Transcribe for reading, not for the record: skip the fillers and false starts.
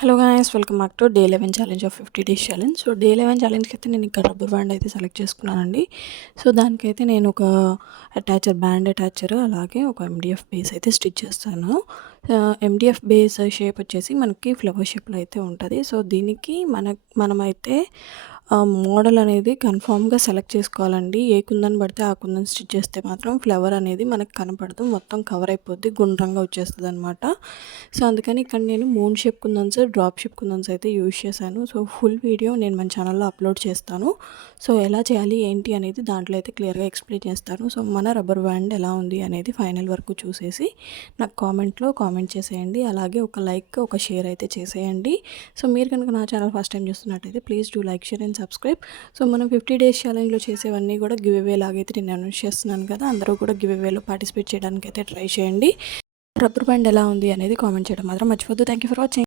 Hello guys, welcome back to day 11 challenge of 50 days challenge. So day 11 ఛాలెంజ్కి అయితే నేను ఇక్కడ rubber band అయితే select చేసుకున్నానండి. సో దానికైతే నేను ఒక బ్యాండ్ అటాచర్ అలాగే ఒక ఎండిఎఫ్ బేస్ అయితే స్టిచ్ చేస్తాను. ఎండిఎఫ్ బేస్ షేప్ వచ్చేసి మనకి ఫ్లవర్ షేప్లో అయితే ఉంటుంది. సో దీనికి మనమైతే మోడల్ అనేది కన్ఫామ్గా సెలెక్ట్ చేసుకోవాలండి. ఏ కుందని పడితే ఆ కుందని స్టిచ్ చేస్తే మాత్రం ఫ్లవర్ అనేది మనకు కనపడదు, మొత్తం కవర్ అయిపోద్ది, గుండ్రంగా వచ్చేస్తుంది అనమాట. సో అందుకని ఇక్కడ నేను మూన్ షేప్ కుందన్స్, డ్రాప్ షేప్ కుందన్స్ అయితే యూజ్ చేశాను. సో ఫుల్ వీడియో నేను మన ఛానల్లో అప్లోడ్ చేస్తాను. సో ఎలా చేయాలి ఏంటి అనేది దాంట్లో అయితే క్లియర్గా ఎక్స్ప్లెయిన్ చేస్తాను. సో మన రబ్బర్ బ్యాండ్ ఎలా ఉంది అనేది ఫైనల్ వరకు చూసేసి నాకు కామెంట్లో కామెంట్ చేసేయండి. అలాగే ఒక లైక్, ఒక షేర్ అయితే చేసేయండి. సో మీరు కనుక నా ఛానల్ ఫస్ట్ టైం చూస్తున్నట్టయితే please do like, share and subscribe. So మనం 50 డేస్ ఛాలెంజ్లో చేసేవన్నీ కూడా గివ్ అవే లాగైతే నేను అనౌన్స్ చేస్తున్నాను కదా, అందరూ కూడా గివ్ అవేలో పార్టిసిపేట్ చేయడానికి అయితే ట్రై చేయండి. రబ్బర్ బ్యాండ్ ఎలా ఉంది అనేది కామెంట్ చేయడం మాత్రం మర్చిపోద్దు. Thank you for watching.